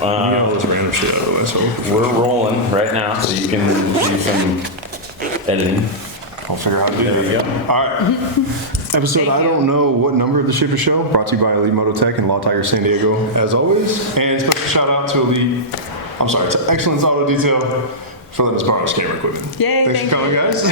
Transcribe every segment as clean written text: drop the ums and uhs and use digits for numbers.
You know all this random shit out of the way, so We're rolling right now, so you can do some editing. I'll figure out how to do that. There you go. All right. Episode, I don't know what number of the Shipper Show, brought to you by Elite Mototech and Law Tiger San Diego, as always. And special shout out to to Excellence Auto Detail for letting us borrow this camera equipment. Yay, Thanks for coming, guys.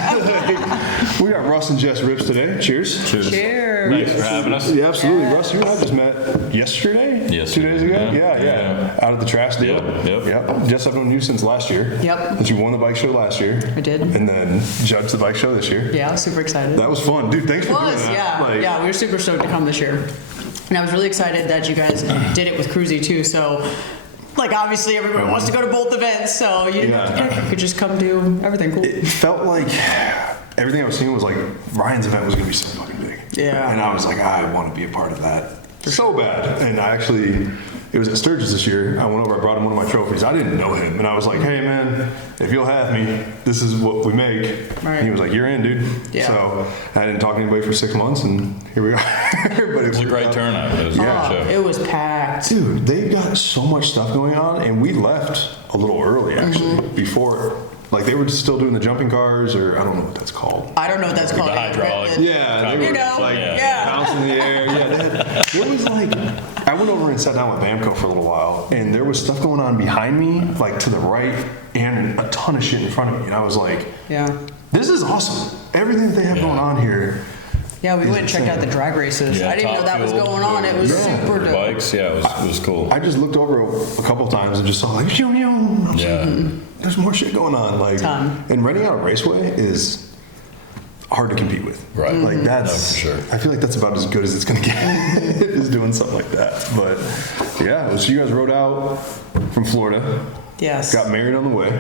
We got Russ and Jess Rips today. Cheers. Cheers. Thanks for having us. Yeah, absolutely. Russ, you and I just met yesterday? Yes. 2 days ago? Yeah. Out at the trash deal. Yep. Jess, I've known you since last year. Yep. Since you won the bike show last year. I did. And then judged the bike show this year. Yeah, I was super excited. That was fun. Dude, thanks for doing that. Yeah, we were super stoked to come this year. And I was really excited that you guys did it with Cruzy too, so obviously everyone wants to go to both events, so you didn't have to pick. You could just come do everything cool. It felt like everything I was seeing was like Ryan's event was going to be so fucking big. Yeah. And I was like, I want to be a part of that so bad. And it was at Sturgis this year. I went over, I brought him one of my trophies. I didn't know him. And I was like, hey man, if you'll have me, this is what we make. Right. And he was like, you're in, dude. Yeah. So I didn't talk to anybody for 6 months, and here we are. But It was a great turnout. It was a great show. It was packed. Dude, they've got so much stuff going on, and we left a little early actually before. Like they were still doing the jumping cars, or I don't know what that's called. I don't know what that's called. The hydraulic. Yeah, they were bouncing in the air. Yeah, it was like I went over and sat down with Bamco for a little while, and there was stuff going on behind me, like to the right, and a ton of shit in front of me, and I was like, Yeah. this is awesome. Everything that they have going on here. Yeah, we went and checked out the drag races. Yeah, I didn't know that was Top going on. It was Yeah. super The dope. bikes, yeah, it was cool. I just looked over a couple times and just saw like, I was like, there's more shit going on. Like, Ton. and renting out a raceway is hard to compete with. Right. Like that's, No, for sure. I feel like that's about as good as it's gonna get is doing something like that. But yeah, so you guys rode out from Florida, Yes. got married on the way.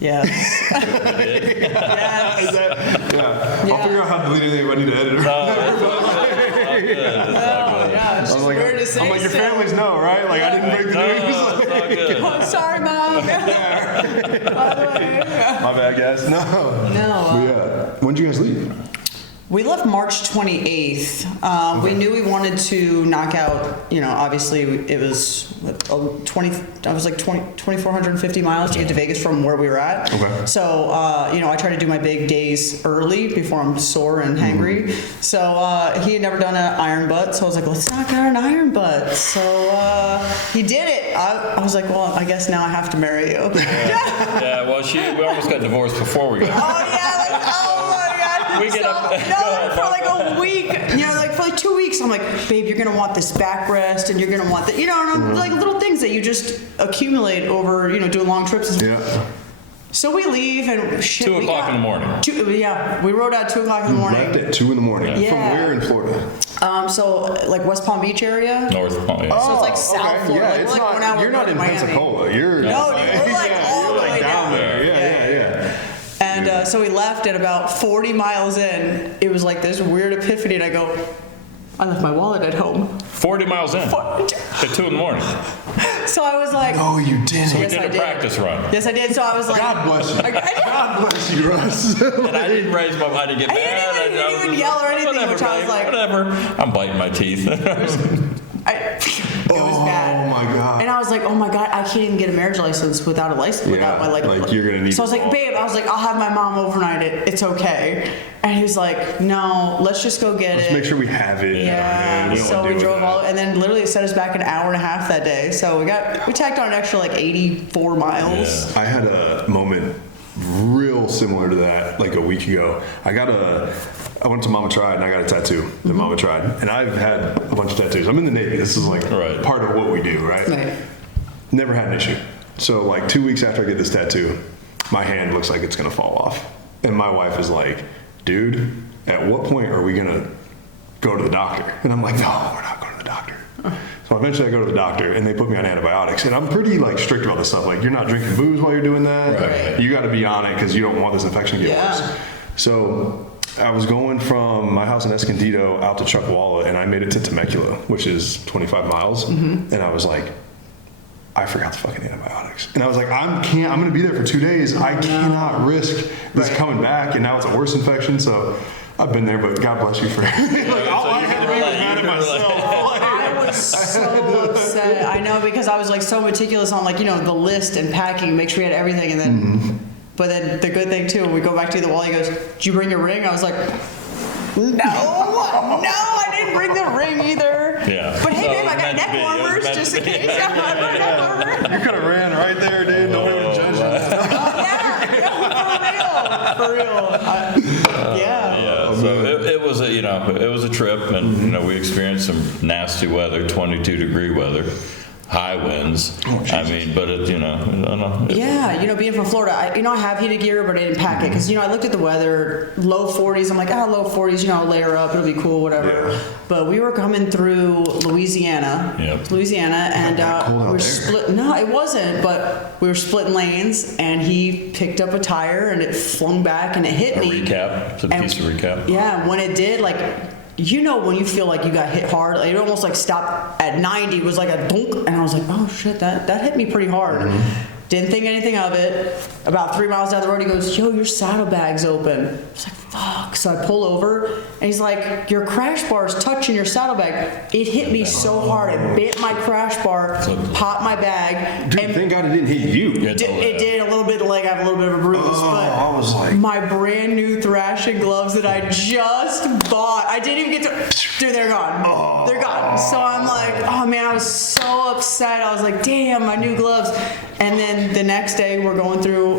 Yes. Is that, yeah. I'll figure out how to delete anything if I need to edit it. Yeah, it's just weird to say. I'm like, your families know, right? Like, I didn't break the news. Oh, sorry, Mom. By the way. My bad, guys. No. But yeah. When did you guys leave? We left March 28th. We knew we wanted to knock out, obviously it was 2,450 miles to get to Vegas from where we were at. Okay. So, I try to do my big days early before I'm sore and hangry. So, he had never done an iron butt, so I was like, let's knock out an iron butt. So, he did it. I was like, well, I guess now I have to marry you. Yeah, well, we almost got divorced before we got Oh, yeah, oh my God. We get for like a week, for like 2 weeks, I'm like, babe, you're gonna want this backrest, and you're gonna want that, like little things that you just accumulate over, doing long trips. Yeah. So we leave and shit. 2 o'clock in the morning. We rode out 2 o'clock in the morning. Left at 2 in the morning. Yeah. From where in Florida? So like West Palm Beach area. North Palm, yeah. So it's like South Florida. Yeah, Like, it's we're like not. 1 hour You're not in north of Miami. Pensacola. You're No, dude, we're like all the way down there. Yeah. And so we left at about 40 miles in. It was like this weird epiphany, and I go, I left my wallet at home. 40 miles in. At 2 in the morning. So I was like, Oh, you didn't. We Yes, did I a did. practice run. yes, I did. So I was like, God bless you. God bless you, Russ. And I didn't raise my, I didn't get I didn't mad. even- I was even just yell or anything, whatever, which I was babe, like- whatever. I'm biting my teeth. it was bad. Oh my God. And I was like, oh my God, I can't even get a marriage license without a license. Without my like you're gonna need. So I was like, babe, I'll have my mom overnight it. It's okay. And he was like, no, let's just go get Let's it. make sure we have it. Yeah. We don't So wanna we deal with drove that. and then literally it set us back an hour and a half that day. So we tacked on an extra like 84 miles. Yeah. I had a moment real similar to that like a week ago. I went to Mama Tried and I got a tattoo that Mama Tried. And I've had a bunch of tattoos. I'm in the Navy. This is like Right. part of what we do, right? Right. Never had an issue. So like 2 weeks after I get this tattoo, my hand looks like it's gonna fall off. And my wife is like, dude, at what point are we gonna go to the doctor? And I'm like, no, we're not going to the doctor. So eventually I go to the doctor and they put me on antibiotics. And I'm pretty like strict about this stuff. Like you're not drinking booze while you're doing that. Right. You gotta be on it because you don't want this infection to get Yeah. worse. So I was going from my house in Escondido out to Chuckwalla and I made it to Temecula, which is 25 miles. And I was like, I forgot the fucking antibiotics. And I was like, I'm gonna be there for 2 days. I cannot risk this coming back. And now it's a worse infection. So I've been there, but God bless you for like, I had to be mad at myself. I was so upset. I know, because I was like so meticulous on like, the list and packing, make sure we had everything, and then, but then the good thing too, when we go back to the wall, he goes, "Did you bring your ring?" I was like, no, I didn't bring the ring either. Yeah. But hey, So babe, I got neck warmers just in case. I got my neck warmer. You could have ran right there, dude. Nobody would have judged you. Yeah, for real. Yeah. Yeah, so it was a it was a trip, and we experienced some nasty weather, 22-degree weather, high winds. I mean, but it I don't know. Yeah, being from Florida, I have heated gear, but I didn't pack it because I looked at the weather, low 40s. I'm like, low 40s, I'll layer up, it'll be cool, whatever. Yeah. But we were coming through Louisiana, and cold we out were there. split. No, it wasn't, but we were splitting lanes, and he picked up a tire, and it flung back, and it hit A me. recap. It's a piece of recap. Yeah, when it did, like, when you feel like you got hit hard, like, it almost like stopped at 90, it was like a dunk, and I was like, oh shit, that hit me pretty hard. Didn't think anything of it. About 3 miles down the road, he goes, "Yo, your saddlebag's open." I was like, fuck. So I pull over, and he's like, "Your crash bar's touching your saddlebag." It hit me so hard, it bit my crash bar, popped my bag. Dude, and thank God it didn't hit you. it did a little bit, like I have a little bit of a bruise, but I was like, my brand new thrashing gloves that I just bought, I didn't even get to, dude, they're gone. They're gone. So I'm like, oh man, I was so upset. I was like, damn, my new gloves. And then the next day we're going through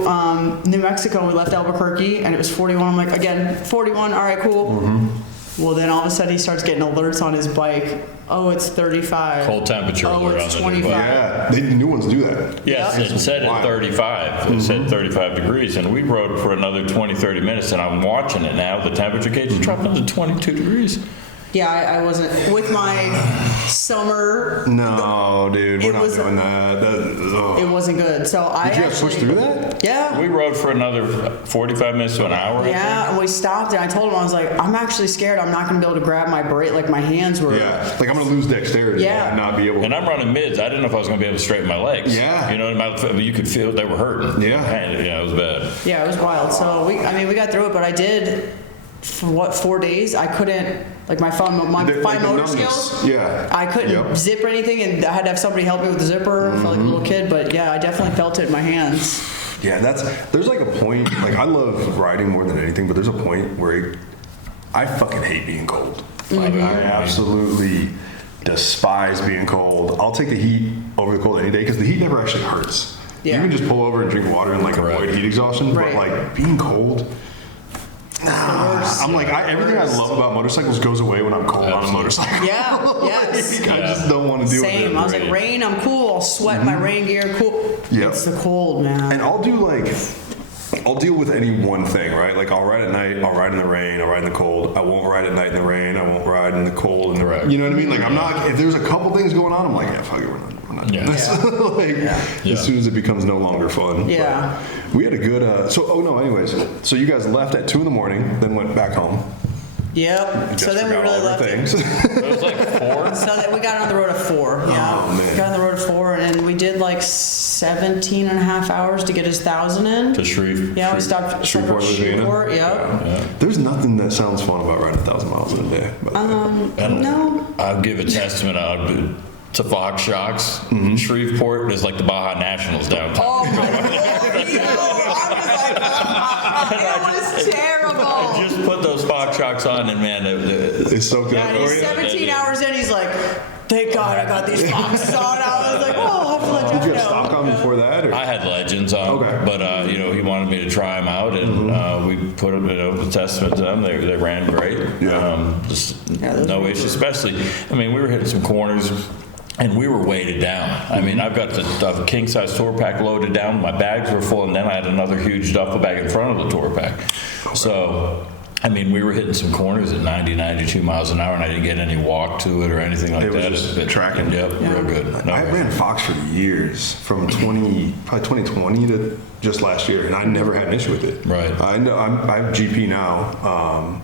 New Mexico, and we left Albuquerque, and it was 41. I'm like, again, 41, all right, cool. Well, then all of a sudden he starts getting alerts on his bike. Oh, it's 35. Cold temperature Oh, alert it's on the new 25. bike. yeah, the new ones do that. Yes, Yep. it said at 35. It said 35 degrees, and we rode for another 20, 30 minutes, and I'm watching it now. The temperature gauge is dropping to 22 degrees. Yeah, I wasn't with my summer. No, dude, we're It not was- doing that. It wasn't good. So I Did you guys push through that? Yeah. We rode for another 45 minutes to an hour. I think. Yeah, and we stopped, and I told him, I was like, I'm actually scared I'm not going to be able to grab my brake, like my hands were. Yeah, like I'm gonna lose dexterity Yeah. and not be able. And I'm running mids. I didn't know if I was going to be able to straighten my legs. Yeah. You could feel they were hurting. Yeah. And, it was bad. Yeah, it was wild. So we got through it, but I did, for 4 days, I couldn't, like my fine Like motor the numbness. skills. Yeah. I couldn't Yep. zip or anything, and I had to have somebody help me with the zipper. I felt like a little kid, but yeah, I definitely felt it in my hands. Yeah, there's like a point, like I love riding more than anything, but there's a point where I fucking hate being cold. Like I absolutely despise being cold. I'll take the heat over the cold any day because the heat never actually hurts. Yeah. You can just pull over and drink water and like Correct. avoid heat exhaustion, Right. but like being cold, I'm like, everything I love about motorcycles goes away when I'm cold on a Absolutely. motorcycle. Yeah, yes. I just don't want to deal Same. with I it. was like, rain, I'm cool. I'll sweat my rain gear, cool. Yep. It's the cold, man. And I'll deal with any one thing, right? Like I'll ride at night, I'll ride in the rain, I'll ride in the cold. I won't ride at night in the rain, I won't ride in the cold and the Correct. You know what I mean? Like I'm not, if there's a couple things going on, I'm like, yeah, fuck it, we're not doing Yeah. this. Like, Yeah. as soon as it becomes no longer fun. Yeah. But we had a good, anyways. So you guys left at 2 a.m, then went back home. Yep. Just So then we forgot really all our left it. things. It was like 4. So that we got on the road at 4. Yeah. Oh, man. Got on the road at 4, and we did like 17 and a half hours to get his 1,000 in. To Shreve. Yeah, we stopped Shreveport, at Louisiana? Shreveport. Yep. There's nothing that sounds fun about riding 1,000 miles in a day. by the way. No. I'll give a testament to Fox Shocks. Shreveport is like the Baja Nationals downtown. Oh my God. Yo, I was like, it was terrible. Just put those Fox Shocks on, and man, It's so good Yeah, and for he's you. 17 hours in, he's like, thank God I got these boxes on. I was like, oh, I have to let Did you you have stock know. on before that? Or? I had Legends on, Okay. but he wanted me to try them out, and we put them, a testament to them. They ran great. Yeah. those No were issues, especially. I mean, we were hitting some corners. And we were weighted down. I mean, I've got the king size tour pack loaded down. My bags were full, and then I had another huge duffel bag in front of the tour pack. So, I mean, we were hitting some corners at 90, 92 miles an hour, and I didn't get any walk to it or anything like It was that. just tracking. Yep, real good. No I worries. ran Fox for years, from probably 2020 to just last year, and I never had an issue with it. Right. I know I have GP now,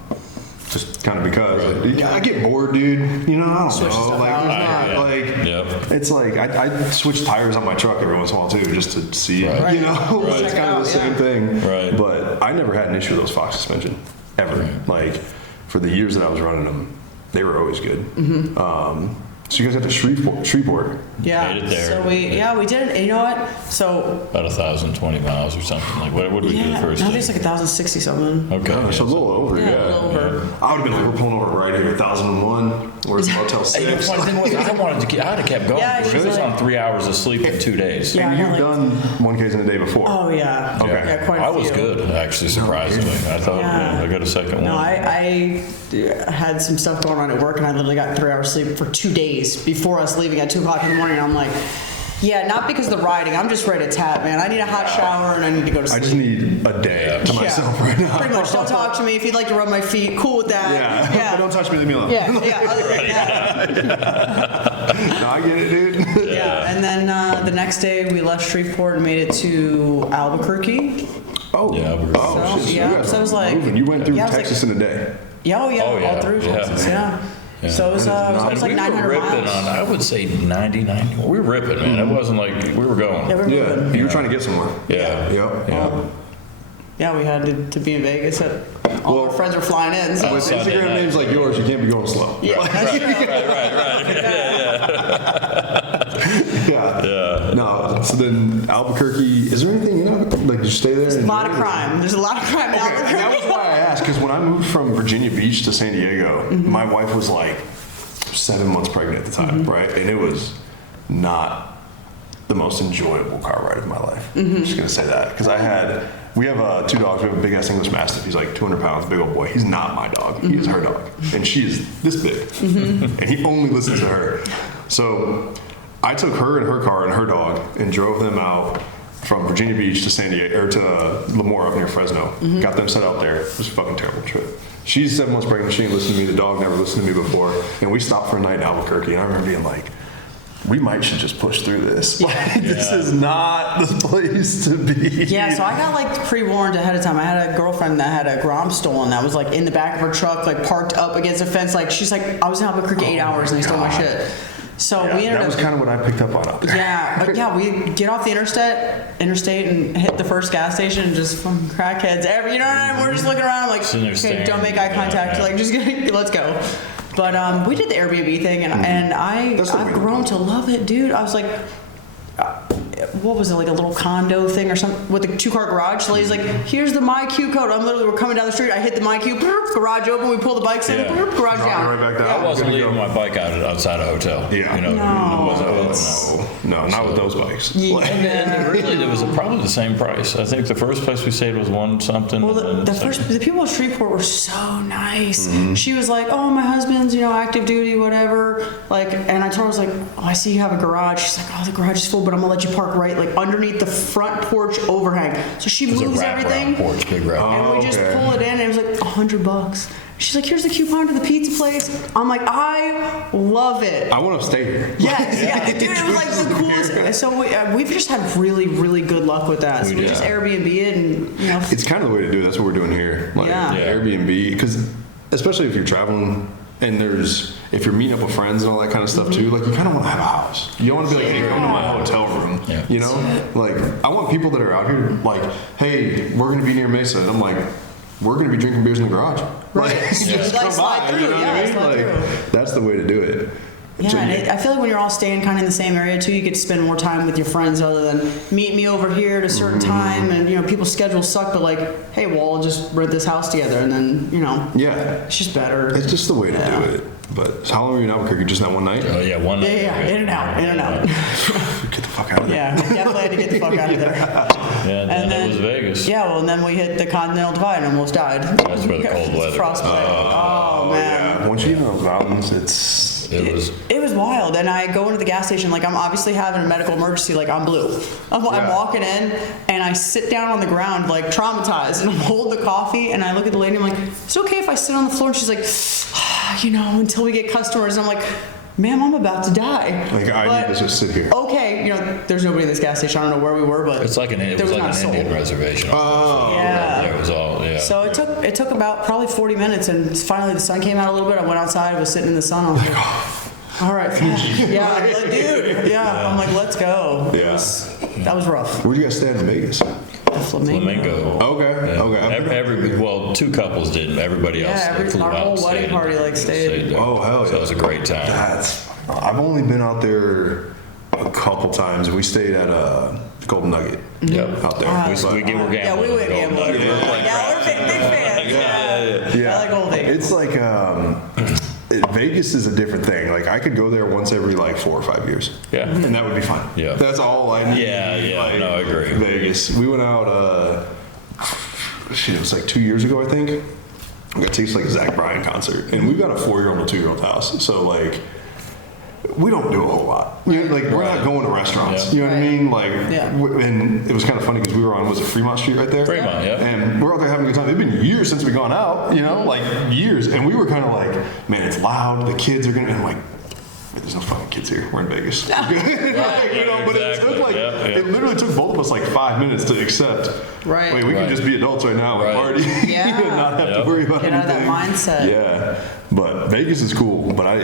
just kind of because I get bored, dude. You know, I don't Switch know. stuff Like, out. there's not, like Yep. it's like I switch tires on my truck every once in a while too, just to see it. Right. You know, Right. it's Check kind of the out, same yeah. thing. Right. But I never had an issue with those Fox suspension ever. Like for the years that I was running them, they were always good. So you guys got to Shreveport. Yeah. Made it there. So we did it. And you know what? So About 1,020 miles or something. Like, what did we do the first I day? think it's like 1,060 something. Okay. Oh, so a little over, Yeah, a little over. I would have been like, we're pulling over right here, 1001. Where's Motel Hey, the 6? funny thing was, I wanted to keep, I'd have kept going. Yeah, because she's it was like- on 3 hours of sleep in 2 days. Yeah. And you've like- done 1Ks in a day before. Oh yeah. Okay. Yeah, quite a I few. was good, actually, surprisingly. I thought, Yeah. I got a second one. No, I had some stuff going on at work, and I literally got 3 hours sleep for 2 days before us leaving at 2 o'clock in the morning. And I'm like, yeah, not because of the riding. I'm just ready to tap, man. I need a hot shower and I need to go to I sleep. just need a day to myself right now. Pretty much. Don't talk to me. If you'd like to rub my feet, cool with that. Yeah. But don't touch me, leave me alone. Yeah. Other than that. No, I get it, dude. Yeah. And then the next day we left Shreveport and made it to Albuquerque. Oh, Yeah, we're- oh, So, shit. yeah, You guys so it was were like- moving. You went through yeah, it was Texas in a day. Yeah, Oh, yeah. all through Yeah. Texas. Yeah. So it was And like we 900 were ripping miles. on, I would say 90. We were ripping, man. It wasn't like we were going. Yeah, we were Yeah, moving. you were trying to get somewhere. Yeah. Yep. Yeah. Yeah, we had to be in Vegas. All Well, our friends were flying in. So With Sunday Instagram night. names like yours, you can't be going slow. yeah, that's true. Yeah. No. So then Albuquerque, is there anything in Albuquerque? Like, did you stay there? There's a lot of crime. There's a lot of crime in Okay, and that Albuquerque. was why I asked, because when I moved from Virginia Beach to San Diego, my wife was like 7 months pregnant at the time, right? And it was not the most enjoyable car ride of my life. I'm just gonna say that because we have 2 dogs. We have a big ass English Mastiff. He's like 200 pounds, big old boy. He's not my dog. He is her dog, and she is this big, and he only listens to her. So I took her and her car and her dog and drove them out from Virginia Beach to San Diego or to Lemoore up near Fresno. Got them set up there. It was a fucking terrible trip. She's 7 months pregnant. She didn't listen to me. The dog never listened to me before. And we stopped for a night in Albuquerque. And I remember being like, we might should just push through this. Like, this is not the place to be. Yeah, so I got like pre-warned ahead of time. I had a girlfriend that had a Grom stolen that was like in the back of her truck, like parked up against a fence. Like she's like, I was in Albuquerque 8 hours and they stole my shit. So we ended That was up. kind of what I picked up on up there. Yeah, we get off the interstate and hit the first gas station and just fucking crackheads. You know what I mean? We're just looking around like, Sitting there okay, staring. don't make eye contact. Yeah. Like, just let's go. But we did the Airbnb thing, and That's the way I've to grown do it. to love it, dude. I was like, what was it, like a little condo thing or something with a 2-car garage? The lady's like, here's the MyQ code. We're coming down the street. I hit the MyQ, garage open. We pull the bikes in, Yeah. garage Drop it down. right back down. I wasn't Good to leaving go. my bike outside a hotel. Yeah. You know, No. it wasn't. No, not with those bikes. Yeah. Like, And really, there was probably the same price. I think the first place we stayed was one something. Well, and then the people at Shreveport were so nice. Mm-hmm. She was like, "Oh, my husband's, active duty, whatever." Like, and I told her, I was like, "Oh, I see you have a garage." She's like, "Oh, the garage is full, but I'm gonna let you park right like underneath the front porch overhang." So she It was moves a wraparound everything, porch, big wrap. and we just okay. pull it in, and it was like $100. She's like, "Here's the coupon to the pizza place." I'm like, "I love it." I want to stay here. Yes, yeah, dude, it was like the coolest. So we've just had really, really good luck with that. So we just Airbnb it, and It's kind of the way to do it. That's what we're doing here. Like Yeah. Yeah. Airbnb, because especially if you're traveling and if you're meeting up with friends and all that kind of stuff too, like you kind of want to have a house. You don't want to be like, hey, come to my hotel room. Yeah. You know, like I want people that are out here like, hey, we're going to be near Mesa, and I'm like, we're going to be drinking beers in the garage. Right. Like, Yeah. just Like come slide by. through, You know what yeah, I mean? slide Like through. that's the way to do it. Yeah, So and you- I feel like when you're all staying kind of in the same area too, you get to spend more time with your friends other than meet me over here at a certain time. And people's schedules suck, but like, hey, we'll all just rent this house together, and then yeah, it's just better. it's just the way to Yeah. do it. But how long were you in Albuquerque? Just that one night? Oh yeah, one night. Yeah, in and out, in and out. Get the fuck out of there. Yeah, definitely had to get the fuck out of there. Yeah, and then it was Vegas. Yeah, well, and then we hit the Continental Divide and almost died. That's where the cold weather. Frostbite. Oh man. Yeah. Once you get in those mountains, it's It was. It was wild, and I go into the gas station like I'm obviously having a medical emergency, like I'm blue. I'm walking in, and I sit down on the ground like traumatized, and I'm holding the coffee, and I look at the lady, I'm like, "Is it okay if I sit on the floor?" And she's like, until we get customers. And I'm like, "Ma'am, I'm about to die." like I need to just sit here. Okay, there's nobody in this gas station. I don't know where we were, but It's like it there was not like a an soul. Indian reservation. Oh. Yeah. It was all. Yeah. So it took about probably 40 minutes, and finally the sun came out a little bit. I went outside, was sitting in the sun. I was like, all right, yeah, I'm like, dude, yeah. I'm like, let's go. Yeah. That was rough. Where'd you guys stay in Vegas? The Flamingo. Okay. Yeah. Okay. Well, 2 couples didn't. Everybody else Yeah, flew our out whole and wedding stayed party, like, stayed. there. Oh, hell So yeah. it was a great time. That's fucking I've only been out there a couple times. We stayed at Golden Nugget. Yep. Out there. We were gambling. Yeah, we went Golden gambling. Nugget. We were playing Yeah, we're big fans. Yeah. I like Old Vegas. It's like Vegas is a different thing. Like I could go there once every like 4 or 5 years. Yeah. And that would be fine. Yeah. That's all I need. Yeah, Like, no, I agree. Vegas. We went out. It was like 2 years ago, I think. We got tickets to like a Zach Bryan concert, and we've got a 4-year-old and a 2-year-old house. So like, we don't do a whole lot. Like we're not going to restaurants. Yeah. You know what I mean? Like, Yeah. and it was kind of funny because we were on Fremont Street right there. Fremont, yeah. And we're out there having a good time. It's been years since we've gone out. You know, like years. And we were kind of like, man, it's loud. The kids are gonna. And I'm like, there's no fucking kids here. We're in Vegas. But it took like it literally took both of us like 5 minutes to accept. Right. Wait, we can Right. just be adults right now and Right. party. Yeah. And not have to worry about Get out of that anything. mindset. Yeah. But Vegas is cool. But I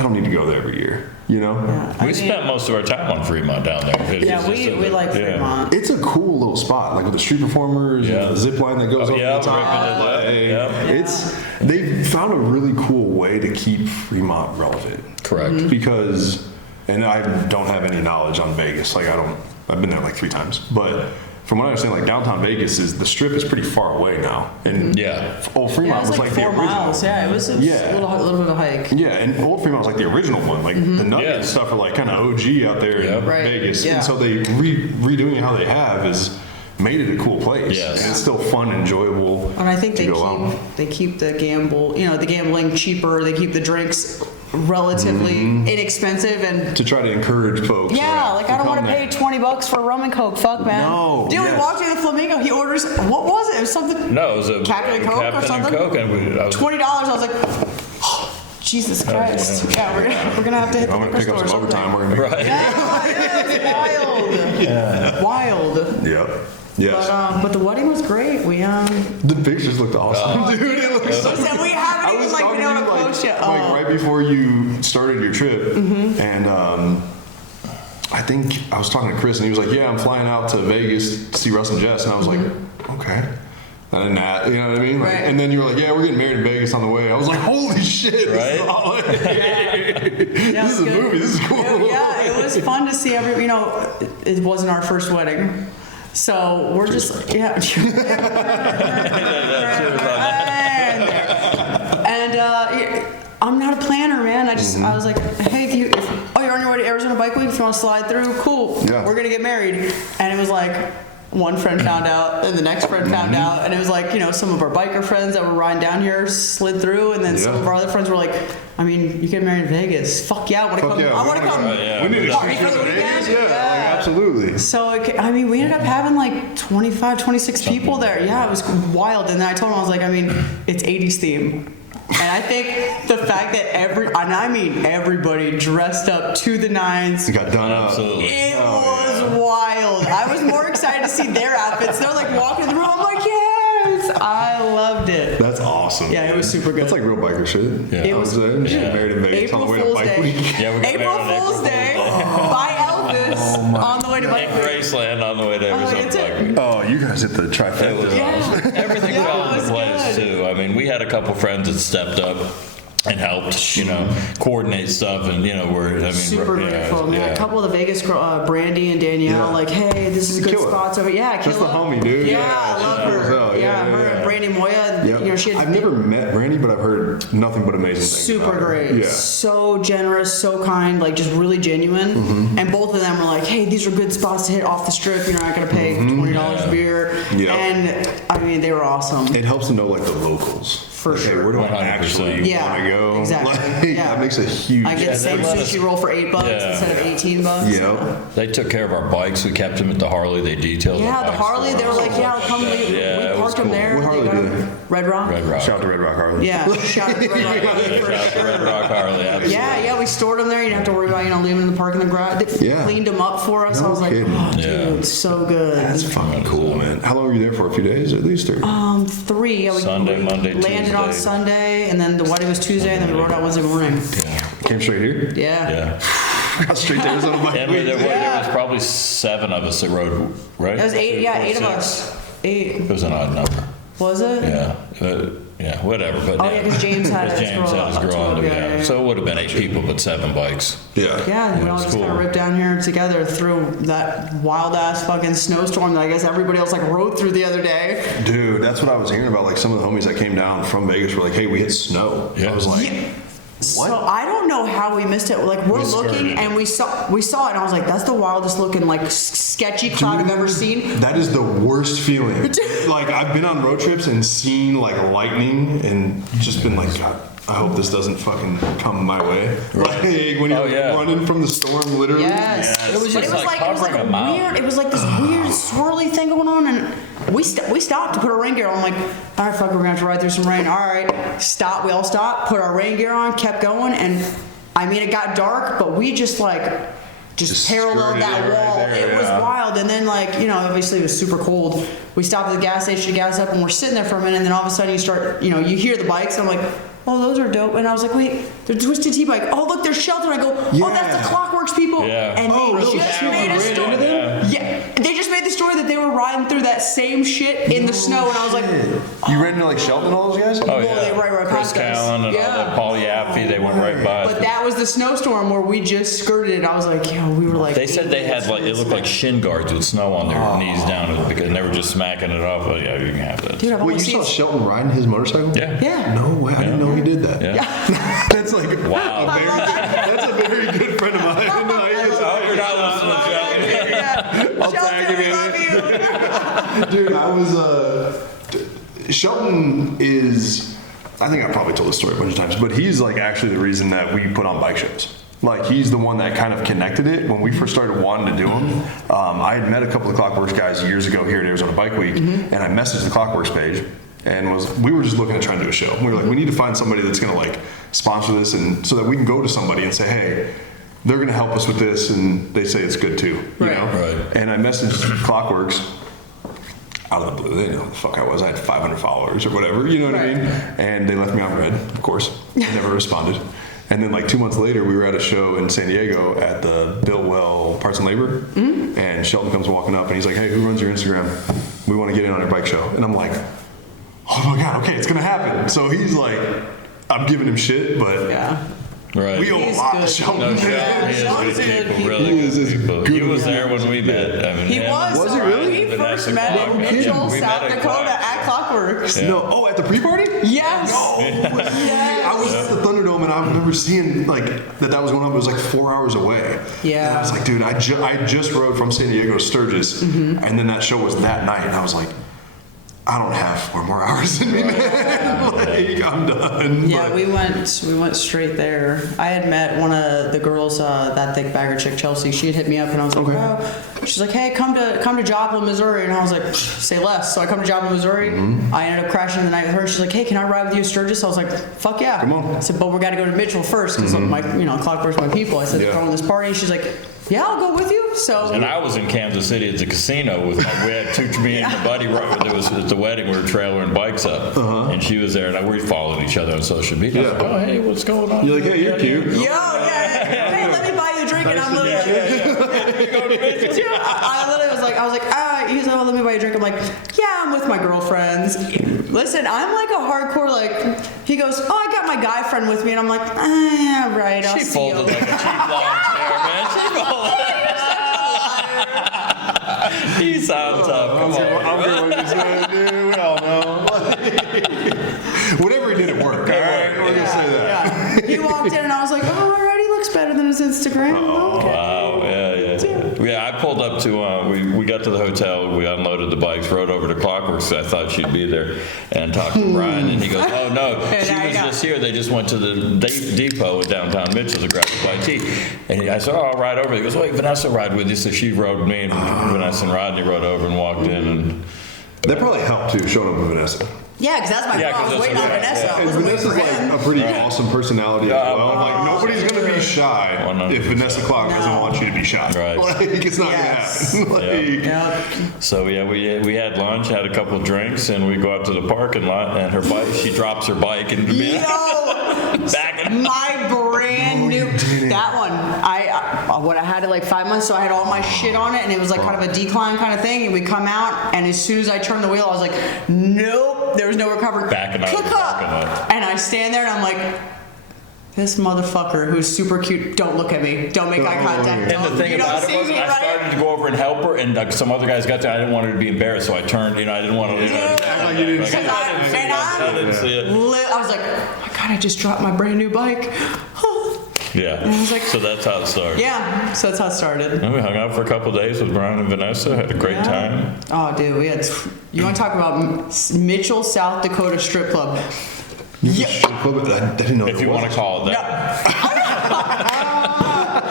don't need to go there every year. You know. Yeah, I We mean, spent most of our time on Fremont down there. Yeah, we like Fremont. It's a cool little spot, like with the street performers, Yeah. and the zip line that goes Oh, over yeah, the top. right into that. Yeah. They found a really cool way to keep Fremont relevant. Correct. Because, and I don't have any knowledge on Vegas. Like I've been there like 3 times, but from what I understand, like downtown Vegas the strip is pretty far away now. And Yeah. Old Yeah, Fremont it was was like like the 4 original. miles. Yeah, it was a Yeah. little bit of a hike. Yeah, and Old Fremont was like the original one. Like the Nugget Yeah. and stuff are like kind of OG out there Yep. in Right. Vegas. Yeah. And so they redoing it how they have is made it a cool place. Yes. And it's still fun, enjoyable. And I think to go out. they keep the gambling cheaper. They keep the drinks relatively inexpensive and. To try to encourage folks. Yeah, like I don't come want to pay there. $20 for rum and Coke. Fuck, man. No, Dude, we yes. walked through the Flamingo. He orders, what was it? It was something. No, it was a Captain and Coke or Captain something? and Coke, and I was, $20. I was like, oh, Jesus Christ. Yeah, we're gonna have to hit the I'm going to liquor pick up store or some something. overtime. We're going to right. Yeah, it was wild. Wild. Yep. Yes. But the wedding was great. We The pictures looked awesome. Dude, it looked so Listen, we haven't I even was like talking been able to to you, post yet. like Oh. right before you started your trip, and I think I was talking to Chris, and he was like, "Yeah, I'm flying out to Vegas to see Russ and Jess," and I was like, "Okay." And that, you know what I mean? Like, Right. and then you were like, "Yeah, we're getting married in Vegas on the way." I was like, "Holy shit!" Right? This is a movie. This is cool. Yeah, it was fun to see it wasn't our first wedding. So we're just, yeah. And I'm not a planner, man. I was like, hey, you're on your way to Arizona Bike Week. If you want to slide through, cool. Yeah. We're going to get married. And it was like, one friend found out, and the next friend found out, and it was like, some of our biker friends that were riding down here slid through, and then some Yeah. of our other friends were like, I mean, you get married in Vegas. Fuck yeah, I want to come. yeah, I want to come. Yeah. We need to Party shoot for the for weekend? Vegas. Yeah, like, absolutely. So, we ended up having like 25, 26 people there. Yeah, it was wild. And then I told him, I was like, it's 80s theme. And I think the fact that everybody dressed up to the nines. It got done up. Absolutely. It was wild. I was more excited to see their outfits. They're like walking in the room. I'm like, yes! I loved it. That's awesome. Yeah, it was super good. That's like real biker shit. Yeah. It I was- was saying, just yeah. married in Vegas on April the way to Fool's Bike Day. Week. Yeah, we got April married on Fool's April Day Fool's by Elvis on the way to Bike In Week. Graceland on the way to like, Arizona it's Bike a- Week. Oh, you guys hit the trifecta. It was Yeah. awesome. Everything Yeah, fell it was into place good. too. I mean, we had a couple friends that stepped up and helped, coordinate stuff, and Super grateful. Man. yeah. A couple of the Vegas girl, Brandy and Danielle, Yeah. like, hey, this is a good Killer. spot over. Yeah, That's the Killer. homie, dude. Yeah, Yeah, I love she's cool as her. hell. Yeah, Yeah, her yeah. and Brandy Moya. Yep. She had I've never met Brandy, but I've heard nothing but amazing things. super about her. great. Yeah. So generous, so kind, like just really genuine. Mm-hmm. And both of them were like, hey, these are good spots to hit off the strip. You're not going to pay $20 a beer. Yeah. And they were awesome. It helps to know like the locals. For Like, hey, sure. where do I 100%. actually Yeah, want to go? exactly. Like, Yeah. That makes a huge I get the same they let sushi us- roll for $8 Yeah. instead of $18. Yep. They took care of our bikes. We kept them at the Harley. They detailed. Yeah, our the bikes Harley, for they were us, like, yeah, stuff come, that. we Yeah, it was parked them cool. there. What Harley They got did they? them. Red Rock? Red Rock. Shout out to Red Rock Harley. Yeah, shout out to Red Rock Harley for Shout out to sure. Red Rock Harley. Absolutely. Yeah, we stored them there. You didn't have to worry about, leaving them in the park in the garage. They Yeah. cleaned them up for us. No I was like, kidding. oh, dude, Yeah. so good. That's fucking cool, man. How long were you there for? A few days at least? Or? 3. Yeah, we Sunday, Monday, landed on Tuesday. Sunday, and then the wedding was Tuesday, and then we rode out Wednesday morning. Came straight here? Yeah. Yeah. Got straight to Arizona Bike And Week. there was probably 7 of us that rode, right? It was 8, yeah, 8 of 6. us. 8. It was an odd number. Was it? Yeah. Yeah, whatever. But Oh, yeah, 'cause James had Because his James girl had up his girl to on it, the yeah, yeah. So it would have been 8 people, but 7 bikes. Yeah. Yeah, we all it's just kind cool. of ripped down here together through that wild ass fucking snowstorm that I guess everybody else like rode through the other day. Dude, that's what I was hearing about. Like some of the homies that came down from Vegas were like, "Hey, we hit snow." Yeah. I was like, So I don't know how we missed it. Like we're We skirted looking it. and we saw it and I was like, that's the wildest looking like sketchy cloud I've ever seen. That is the worst feeling. Like I've been on road trips and seen like lightning and just been like, God, I hope this doesn't fucking come my way. Like when you're Oh, yeah. running from the storm, literally. Yes. Yes. It was It's just like it was like hovering a mountain. weird. It was like this weird swirly thing going on, and we stopped to put our rain gear on. I'm like, all right, fuck, we're gonna have to ride through some rain. All right, stop. We all stopped, put our rain gear on, kept going, and I mean, it got dark, but we just paralleled skirted that it right wall. there, It was yeah. wild, and then obviously it was super cold. We stopped at the gas station to gas up, and we're sitting there for a minute, and then all of a sudden you start, you hear the bikes. And I'm like, oh, those are dope. And I was like, wait, they're Twisted Tea bike. Oh, look, there's Shelton. I go, oh, that's the Clockworks people. Yeah. And Oh, they really? just Yeah, made a ran story. into them? Yeah, they just made the story that they were riding through that same shit in the snow, and I was like, You ran into like Shelton and all those guys? Oh, well, yeah. they right Chris past us. Callan and all Yeah. that. Paul Yaffe, they went right by. But that was the snowstorm where we just skirted it. I was like, we were like. They said they had it looked like shin guards with snow on their knees down because they were just smacking it off. But yeah, you can have that. Dude, I've Wait, only you seen. saw Shelton riding his motorcycle? Yeah. Yeah. No way, I didn't know he did that. Yeah. That's like Wow. that's a very good friend of mine. Oh, you're not listening to Joe. Yeah. Shelton, we love you. Dude, I was Shelton is, I think I probably told this story a bunch of times, but he's like actually the reason that we put on bike shows. Like he's the one that kind of connected it when we first started wanting to do them. I had met a couple of Clockworks guys years ago here at Arizona Bike Week, and I messaged the Clockworks page and we were just looking at trying to do a show. We were like, we need to find somebody that's gonna like sponsor this, and so that we can go to somebody and say, hey, they're gonna help us with this, and they say it's good too. You Right. know? Right. And I messaged Clockworks out of the blue. They didn't know who the fuck I was. I had 500 followers or whatever, you know what I Right. mean? And they left me on red, of course. I never responded. And then like 2 months later, we were at a show in San Diego at the Built Well Parts and Labor. And Shelton comes walking up and he's like, hey, who runs your Instagram? We want to get in on your bike show. And I'm like, oh my God, okay, it's going to happen. So he's like, I'm giving him shit, but Yeah. Right. we owe a He's lot good. to Shelton. No, Shelton Yeah, is Shelton's good good people, people. really He is good as people. good He was as there when we met. I mean, He him was. and Was he really? We Vanessa first met Clark. in Yeah, Mitchell, we South met at Dakota Clark. at Clockworks. No, oh, at the pre-party? Yes. No. Yes. I was at the Thunderdome and I remember seeing like that was going on. It was like 4 hours away. Yeah. And I was like, dude, I just rode from San Diego to Sturgis, and then that show was that night, and I was like, I don't have 4 more hours in me, man. Like, I'm done. Yeah, But- we went straight there. I had met one of the girls, that thick bagger chick, Chelsea. She had hit me up, and I was like, Okay. oh. She's like, hey, come to Joplin, Missouri, and I was like, say less. So I come to Joplin, Missouri. I ended up crashing the night with her. She's like, hey, can I ride with you to Sturgis? I was like, fuck yeah. Come on. I said, but we got to go to Mitchell first because my Clockworks my people. I said, Yeah. they're throwing this party. She's like, yeah, I'll go with you. So And I was in Kansas City at the casino with we had me and my buddy. There was at the wedding. We were trailering bikes up, and she was there, and we followed each other on social media. I was like, oh, hey, what's going on? You're like, hey, you're cute. Yo, yeah, hey, let me buy you a drink, and I'm literally like, I literally was like, he's like, oh, let me buy you a drink. I'm like, yeah, I'm with my girlfriends. Listen, I'm like a hardcore, like, he goes, oh, I got my guy friend with me, and I'm like, yeah, right, I'll She see you. folded like a cheap lawn chair, man. She folded. He sounds tough. Come on. I'm good with this, man, dude. We all know. Whatever he did, it worked. All right, we're gonna say that. Yeah. He walked in, and I was like, oh, all right, he looks better than his Instagram. Okay. Wow, yeah. I pulled up to, we got to the hotel, we unloaded the bikes, rode over to Clockworks. I thought she'd be there, and talked to Brian, and he goes, oh no, she was just here. They just went to the depot in downtown Mitchell to grab a bite tea. And I said, oh, I'll ride over. He goes, wait, Vanessa ride with you. So she rode me, and Vanessa and Rodney rode over and walked in. And That probably helped too, showing up with Vanessa. Yeah, because that's my Yeah, girl. I 'cause was that's waiting on her, Vanessa. yeah. I And wasn't waiting Vanessa's for like him. a pretty awesome personality as well. Like nobody's gonna be shy 100%. if Vanessa Clark doesn't want you to be shy. Right. Like it's not Yes. gonna happen. Like, Yep. so yeah, we had lunch, had a couple of drinks, and we go out to the parking lot. And her bike, she drops her bike and Yo, back in. my brand new that one. What had it like 5 months, so I had all my shit on it, and it was like kind of a decline kind of thing. And we come out, and as soon as I turned the wheel, I was like, nope, there was no recovery. Backing up, Click backing up. And I stand there, and I'm like, this motherfucker who's super cute, don't look at me. Don't make eye contact. And the thing about it was, I started to go over and help her, and some other guys got there. I didn't want her to be embarrassed, so I turned. I didn't want to. Act like you didn't see it. I didn't see it. I was like, oh my God, I just dropped my brand new bike. Yeah. I was like, So that's how it started. yeah, so that's how it started. And we hung out for a couple of days with Brian and Vanessa. Had a great time. Oh, dude, we had. You want to talk about Mitchell, South Dakota Strip Club? Yeah. I didn't know If you want to call it that.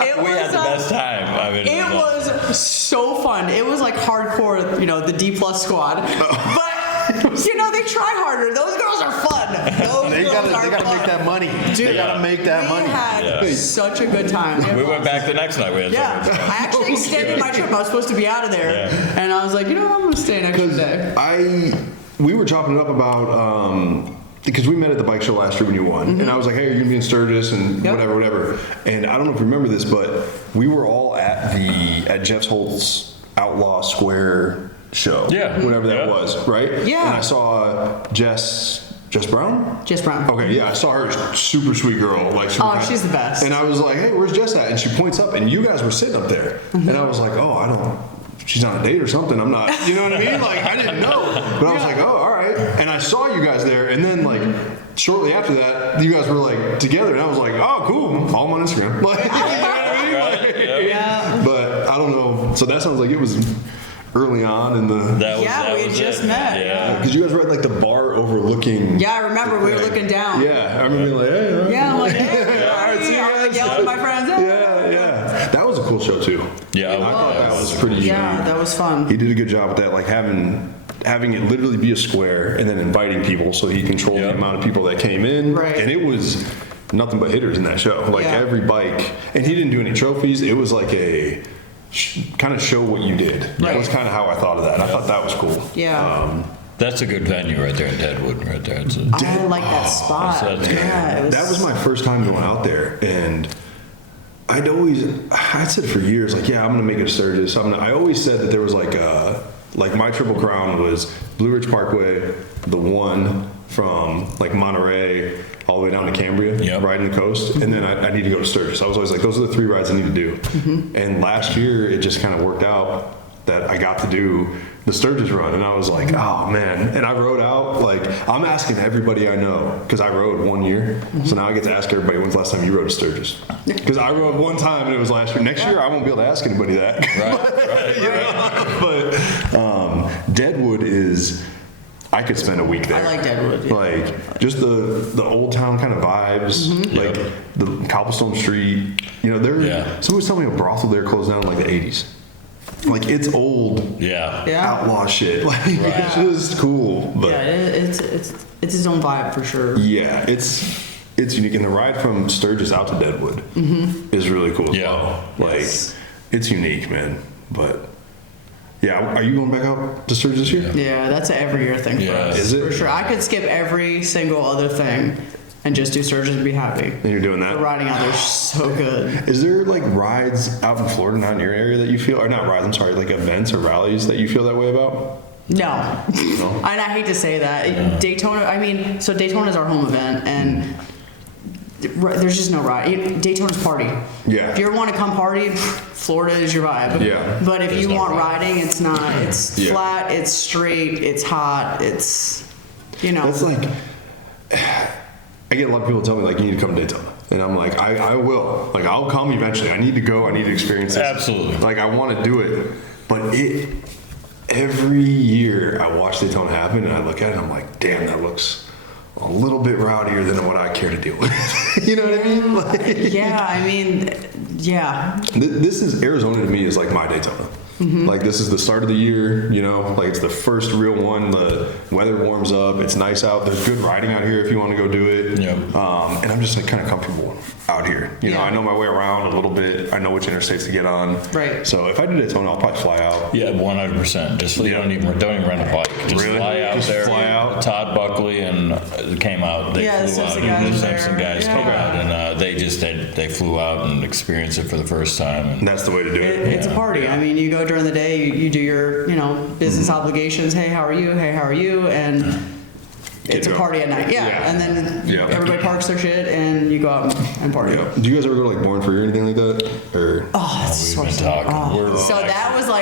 It We had the best time. I mean, It was so fun. It was like hardcore, the D+ squad. But they try harder. Those girls are fun. They gotta make that money. Dude, they gotta make that money. We had such a good time. We went back the next night. We had Yeah, so much fun. I actually extended my trip. I was supposed to be out of there, Yeah. and I was like, I'm gonna stay an extra day. We were chopping it up about because we met at the bike show last year when you won, and I was like, "Hey, are you gonna be in Sturgis and Yep. whatever." And I don't know if you remember this, but we were all at Jeff Holt's Outlaw Square show, whatever that was, right? Yeah. And I saw Jess Brown. Jess Brown. Okay, yeah, I saw her, super sweet girl, like super kind. She's the best. And I was like, "Hey, where's Jess at?" And she points up, and you guys were sitting up there, and I was like, "Oh, I don't." She's on a date or something. I'm not, you know what I mean? Like, I didn't know. But I was like, oh, all right. And I saw you guys there. And then, like, shortly after that, you guys were, like, together. And I was like, oh, cool. Follow them on Instagram. Like, you know what I mean? Like, Yeah. But I don't know. So that sounds like it was early on in the. That We had was just it. met. Yeah. Because you guys were at, like, the bar overlooking. Yeah, I remember we were looking down. Yeah. I remember being like, hey. all right. Yeah, I'm like, hey, All right, see you I'm like guys. yelling at my friends. Hey. Yeah. That was a cool show, too. Yeah, I thought that was pretty unique. Yeah, that was fun. He did a good job with that, like having it literally be a square and then inviting people so he controlled the amount of people that came in. Right. And it was nothing but hitters in that show. Like Yeah. every bike. And he didn't do any trophies. It was like a kind of show what you did. That was kind of how I thought of that. I thought that was cool. Yeah. That's a good venue right there in Deadwood, right there. It's I like that spot. that's good. Yeah, That was my first time going out there. And I'd said for years, like, yeah, I'm going to make it a Sturgis. I always said that there was like my Triple Crown was Blue Ridge Parkway, the one from like Monterey all the way down to Cambria, riding the coast, and then I need to go to Sturgis. I was always like, those are the 3 rides I need to do. And last year, it just kind of worked out that I got to do the Sturgis run, and I was like, oh man. And I rode out, like, I'm asking everybody I know, because I rode 1 year, so now I get to ask everybody, when's the last time you rode to Sturgis? Because I rode one time and it was last year. Next year I won't be able to ask anybody that. right. You know? But Deadwood is, I could spend a week there. I like Deadwood. Yeah. Like just the old town kind of vibes, like the cobblestone street. Someone was telling me a brothel there closed down in like the 80s. Like it's old, outlaw shit. Like it's just cool. But yeah, it's its own vibe for sure. yeah, it's unique, and the ride from Sturgis out to Deadwood is really cool as well. Like it's unique, man. But yeah, are you going back out to Sturgis this year? Yeah, that's an every year thing for us. Is it? For sure. I could skip every single other thing and just do Sturgis and be happy. And you're doing that? The riding out there's so good. Is there like rides out in Florida, not in your area, that you feel, or not rides, I'm sorry, like events or rallies that you feel that way about? No. And I hate to say that. Daytona, so Daytona's our home event, and there's just no ride. Daytona's party. Yeah. If you ever want to come party, Florida is your vibe. Yeah. But if There's you no want ride. riding, it's not. It's flat, it's straight, it's hot, it's, It's like, I get a lot of people tell me, like, you need to come to Daytona. And I'm like, I will. Like, I'll come eventually. I need to go. I need to experience this. Absolutely. Like, I want to do it. But every year I watch Daytona happen and I look at it and I'm like, damn, that looks a little bit rowdier than what I care to deal with. You know what I mean? Like, yeah. This is, Arizona to me is like my Daytona. Like this is the start of the year, like it's the first real one. The weather warms up, it's nice out. There's good riding out here if you want to go do it. Yeah. And I'm just like kind of comfortable. out here. You know, Yeah. I know my way around a little bit. I know which interstates to get on. Right. So if I do Daytona, I'll probably fly out. Yeah, 100%. Just you don't even rent a bike. Just Really? fly out Just there. fly out? Todd Buckley and came out. They Yeah, the flew out. Simpson guys The were Simpson there. guys came Yeah. out, and they flew out and experienced it for the first time. And And that's the way to do it. It's a party. I mean, you go during the day, you do your, business obligations. Hey, how are you? Hey, how are you? And it's a go. party at night. Yeah. Yeah. And then Yeah. everybody parks their shit and you go out and party. Yeah. Do you guys ever go to like Born Free or anything like that? Or Oh, that's we've been so talking. oh. We're So that was like.